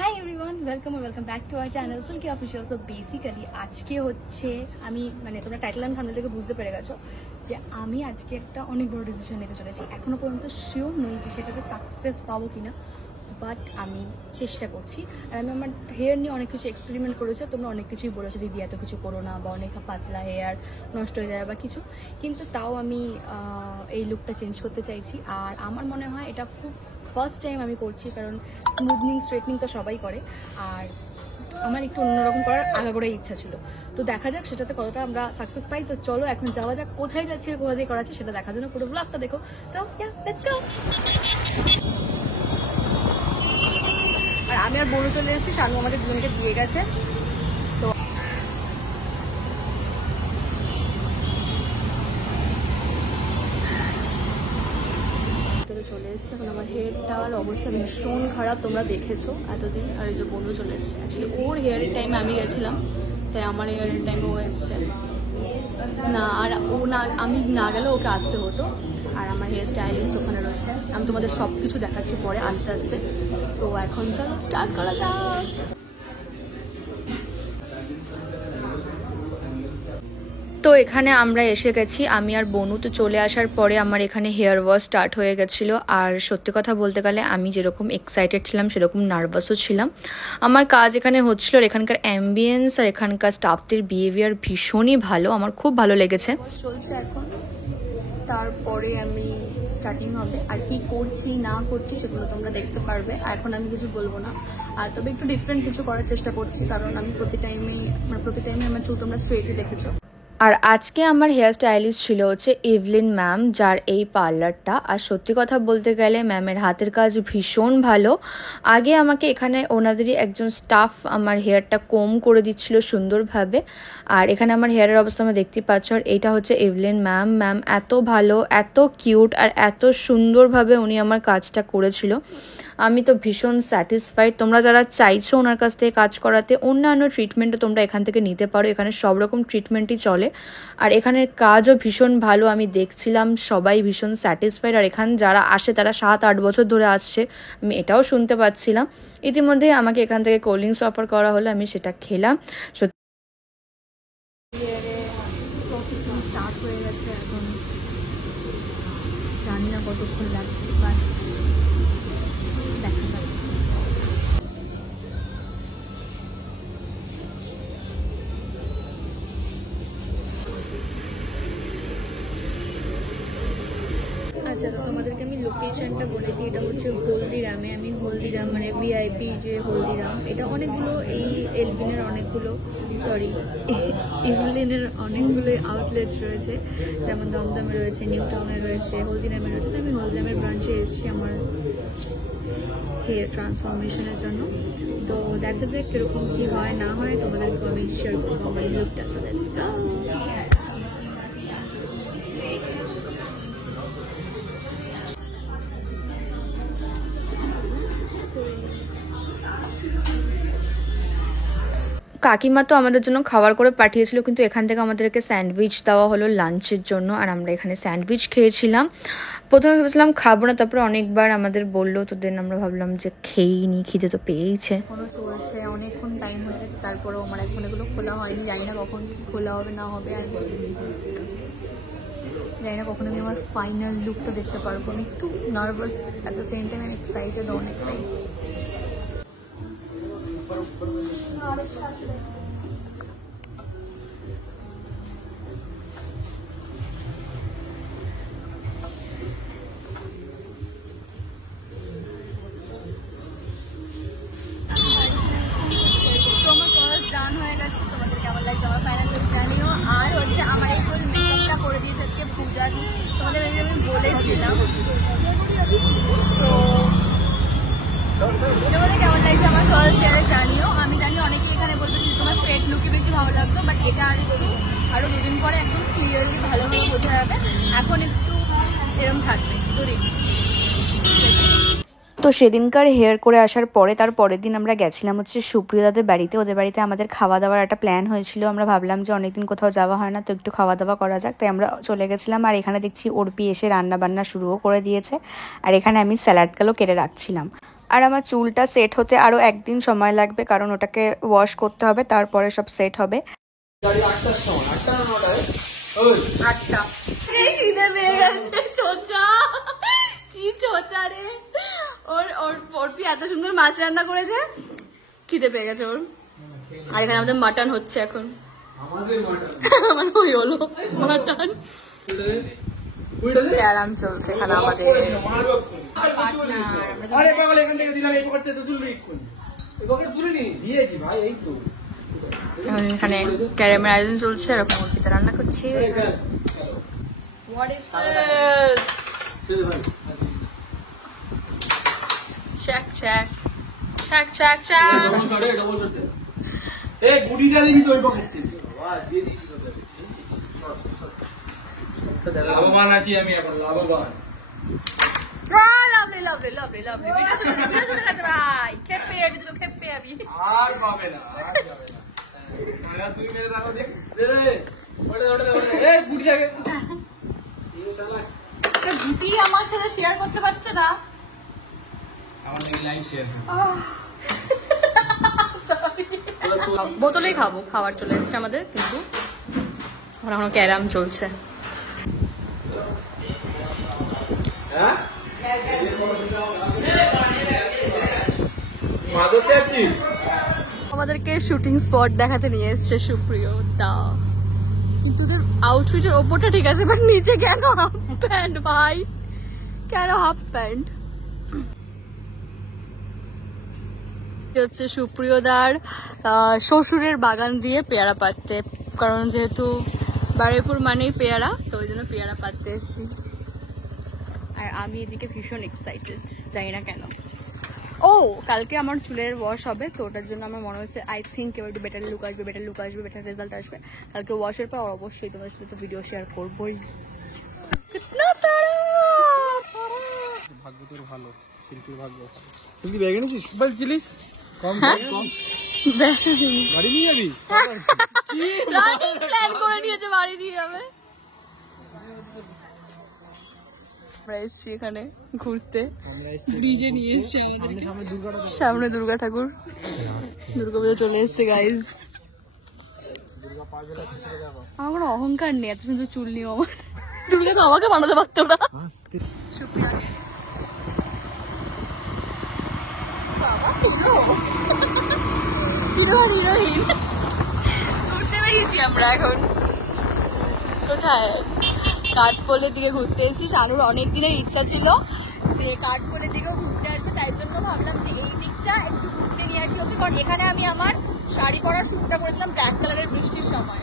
High everyone, welcome back to our channel silky official. So basically আজকে হচ্ছে আমি তোমরা টাইটেল অ্যান্ড থাম্বনেল থেকে বুঝতে পেরে গেছো যে আমি আজকে একটা অনেক বড় ডিসিশন নিতে চলেছি। এখনও পর্যন্ত শিওর নই যে সেটাতে সাকসেস পাবো কিনা, বাট আমি চেষ্টা করছি। আর আমি আমার হেয়ার নিয়ে অনেক কিছু এক্সপেরিমেন্ট করেছি। তোমরা অনেক কিছুই বলেছো দিদি এত কিছু করো না, বা অনেক পাতলা হেয়ার নষ্ট হয়ে যায় বা কিছু, কিন্তু তাও আমি এই লুকটা চেঞ্জ করতে চাইছি। আর আমার মনে হয় এটা খুব ফার্স্ট টাইম আমি করছি, কারণ স্মুথনিং স্ট্রেটনিং তো সবাই করে, আর আমার একটু অন্যরকম করার আগাগোড়াই ইচ্ছা ছিল। তো দেখা যাক সেটাতে কতটা আমরা সাকসেস পাই। তো চলো এখন যাওয়া যাক, কোথায় যাচ্ছি আর কোথা দিয়ে করাচ্ছি সেটা দেখার জন্য পুরো ব্লগটা দেখো। তো লেটস গো। আর আমি আর বড় চলে এসেছি, শানু আমাদের দুজনকে দিয়ে গেছে। তো চলে এসছে। এখন আমার হেয়ারটার অবস্থা ভীষণ খারাপ, তোমরা দেখেছো এতদিন। আর এই যে বন্ধু চলে এসছে, অ্যাকচুয়ালি ওর হেয়ারের টাইমে আমি গেছিলাম, তাই আমার হেয়ারের টাইমে ও এসছে না। আর ও না, আমি না গেলে ওকে আসতে হতো। আর আমার হেয়ার স্টাইলিস্ট ওখানে রয়েছে, আমি তোমাদের সব কিছু দেখাচ্ছি পরে আস্তে আস্তে। তো এখন চলো স্টার্ট করা যাক। তো এখানে আমরা এসে গেছি, আমি আর বনু। তো চলে আসার পরে আমার এখানে হেয়ার ওয়াশ স্টার্ট হয়ে গেছিলো। আর সত্যি কথা বলতে গেলে আমি যেরকম এক্সাইটেড ছিলাম সেরকম নার্ভাসও ছিলাম। আমার কাজ এখানে হচ্ছিল, আর এখানকার অ্যাম্বিয়েন্স আর এখানকার স্টাফদের বিহেভিয়ার ভীষণই ভালো, আমার খুব ভালো লেগেছে। চলছে এখন, তারপরে আমি স্টার্টিং হবে। আর কি করছি না করছি সেগুলো তোমরা দেখতে পারবে, এখন আমি কিছু বলবো না। আর তবে একটু ডিফারেন্ট কিছু করার চেষ্টা করছি, কারণ আমি প্রতি টাইমে আমার চুল তোমরা স্ট্রেটই দেখেছো। আর আজকে আমার হেয়ার স্টাইলিস্ট ছিল হচ্ছে ইভলিন ম্যাম, যার এই পার্লারটা। আর সত্যি কথা বলতে গেলে ম্যামের হাতের কাজ ভীষণ ভালো। আগে আমাকে এখানে ওনাদেরই একজন স্টাফ আমার হেয়ারটা কোম করে দিচ্ছিল সুন্দরভাবে। আর এখানে আমার হেয়ারের অবস্থা আমরা দেখতে পাচ্ছ। আর এইটা হচ্ছে ইভলিন ম্যাম এত ভালো, এত কিউট, আর এত সুন্দরভাবে উনি আমার কাজটা করেছিল। আমি তো ভীষণ স্যাটিসফাইড। তোমরা যারা চাইছো ওনার কাছ থেকে কাজ করাতে, অন্যান্য ট্রিটমেন্টও তোমরা এখান থেকে নিতে পারো। এখানে সব রকম ট্রিটমেন্টই চলে, আর এখানের কাজও ভীষণ ভালো। আমি দেখছিলাম সবাই ভীষণ স্যাটিসফাইড। আর এখানে যারা আসে তারা 7-8 বছর ধরে আসছে, আমি এটাও শুনতে পাচ্ছিলাম। ইতিমধ্যে আমাকে এখান থেকে কোল্ড ড্রিঙ্কস অফার করা হলো, আমি সেটা খেলাম। প্রসেসিং স্টার্ট হয়ে গেছে, এখন জানি না কতক্ষণ লাগবে, বাট দেখা যাবে। আচ্ছা, তো তোমাদেরকে আমি লোকেশনটা বলে দিই। এটা হচ্ছে হলদিরামে। আমি হলদিরাম মানে ভিআইপি যে হলদিরাম, এটা অনেকগুলো এই এলভিনের অনেকগুলো ইভলিনের অনেকগুলো আউটলেট রয়েছে, যেমন দমদমে রয়েছে, নিউ টাউনে রয়েছে, হলদিরামে রয়েছে। তো আমি হলদিরামের ব্রাঞ্চে এসেছি আমার হেয়ার ট্রান্সফরমেশনের জন্য। তো দেখা যাক কিরকম কি হয় না হয়, তোমাদেরকে আমি শেয়ার করবো আমার লুকটা। তো লেটস গো। কাকিমা তো আমাদের জন্য খাবার করে পাঠিয়েছিল, কিন্তু এখান থেকে আমাদেরকে স্যান্ডউইচ দেওয়া হলো লাঞ্চের জন্য। আর আমরা এখানে স্যান্ডউইচ খেয়েছিলাম। প্রথমে ভেবেছিলাম খাবো না, তারপরে অনেকবার আমাদের বললো, তো দেন আমরা ভাবলাম যে খেয়েই নি, খিদে তো পেয়েইছে। এখনো চলছে, অনেকক্ষণ টাইম হয়ে গেছে, তারপরেও আমার এখন এগুলো খোলা হয়নি। জানি না কখন খোলা হবে না হবে, আর জানি না কখন আমি আমার ফাইনাল লুকটা দেখতে পারবো। আমি একটু nervous, at the same time আমি এক্সাইটেড অনেকটাই। হয়ে গেছে, তোমাদের কেমন লাগছে আমার ফাইনাল লুক জানিও। আর হচ্ছে আমার এই ফুল মেকআপটা করে দিয়েছে আজকে পূজা দি, তোমাদের আমি বলেছিলাম। তো তোমাদের কেমন লাগছে আমার ফার্স্ট হেয়ারে জানিও। আমি জানি অনেকেই এখানে বলবে যে তোমার স্ট্রেট লুকই বেশি ভালো লাগতো, বাট এটা আর একটু আরও দুদিন পরে একদম ক্লিয়ারলি ভালোভাবে বোঝা যাবে। এখন একটু এরম থাকবে দুদিন। তো সেদিনকার হেয়ার করে আসার পরে তার পরের দিন আমরা গেছিলাম হচ্ছে সুপ্রিয়দাদের বাড়িতে। ওদের বাড়িতে আমাদের খাওয়া দাওয়ার একটা প্ল্যান হয়েছিল। আমরা ভাবলাম যে অনেকদিন কোথাও যাওয়া হয় না, তো একটু খাওয়া দাওয়া করা যাক, তাই আমরা চলে গেছিলাম। আর এখানে দেখছি অর্পি এসে রান্না বান্না শুরুও করে দিয়েছে, আর এখানে আমি স্যালাডগুলো কেটে রাখছিলাম। আর আমার চুলটা সেট হতে আরও একদিন সময় লাগবে, কারণ ওটাকে ওয়াশ করতে হবে, তারপরে সব সেট হবে। এত সুন্দর মাছ রান্না করেছে, খিদে পেয়ে গেছে ওর। আর এখানে আমাদের মাটন হচ্ছে এখন। আমার ওই হলো মাটন। আরাম চলছে এখানে আমাদের। এখানে ক্যারামের আয়োজন চলছে, আর মুরগিতে রান্না করছি। Check check check check check. এই গুটিটা দিবি তো ওই পকেটে। বাহ, দিয়ে দিয়েছি তোদের। লাভবান আছি আমি এখন, লাভবান। Lovely lovely lovely lovely. ভাই খেপে যাবি তো, খেপে যাবি। আর পাবে না, আর যাবে না। না তুই মেরে দাও দেখ। রে ওটা ওটা ওটা। এই গুটি লাগে। এই শালা তো গুটি আমার সাথে শেয়ার করতে পারছে না। আমার এই লাইভ শেয়ার। বোতলেই খাবো, খাবার চলে এসছে আমাদের, কিন্তু এখনো ক্যারাম চলছে। হ্যাঁ মাঝতে কি আমাদেরকে শুটিং স্পট দেখাতে নিয়ে এসছে সুপ্রিয় দা, কিন্তু ওদের আউটফিটের ওপরটা ঠিক আছে, বাট নিচে কেন হাফ প্যান্ট ভাই, কেন হাফ প্যান্ট? হচ্ছে সুপ্রিয়দার শ্বশুরের বাগান দিয়ে পেয়ারা পাড়তে, কারণ যেহেতু বারুইপুর মানেই পেয়ারা, তো ওই জন্য পেয়ারা পাড়তে এসেছি। আর আমি এদিকে ভীষণ এক্সাইটেড, জানি না কেন। ও কালকে আমার চুলের ওয়াশ হবে, তো ওটার জন্য আমার মনে হচ্ছে আই থিঙ্ক এবার একটু বেটার লুক আসবে, বেটার লুক আসবে, বেটার রেজাল্ট আসবে। কালকে ওয়াশের পর অবশ্যই তোমার সাথে তো ভিডিও শেয়ার করবোই। কিতনা সারা ভাগ্য তোর ভালো, শিল্পীর ভাগ্য ভালো। তুই কি ব্যাগ এনেছিস? বলছিলিস কম কম বাড়ি নিয়ে যাবি? রানিং প্ল্যান করে নিয়েছে, বাড়ি নিয়ে যাবে। আমরা এসছি এখানে ঘুরতে, ডিজে নিয়ে এসছি আমাদের সামনে। দুর্গা ঠাকুর, দুর্গা পুজো চলে এসছে গাইজ। আমার কোনো অহংকার নেই, এত সুন্দর চুল নিও আমার। দুর্গা তো আমাকে বানাতে পারতো না। বাবা হিরো, হিরো হিরোইন। ঘুরতে বেরিয়েছি আমরা এখন। কোথায়? কাঠপোলের দিকে ঘুরতে এসেছি। শানুর অনেক দিনের ইচ্ছা ছিল যে কাঠপোলের দিকেও ঘুরতে আসবে, তাই জন্য ভাবলাম যে এই দিকটা একটু ঘুরতে নিয়ে আসি ওকে, কারণ এখানে আমি আমার শাড়ি পরার শ্যুটটা করেছিলাম ব্ল্যাক কালারের বৃষ্টির সময়।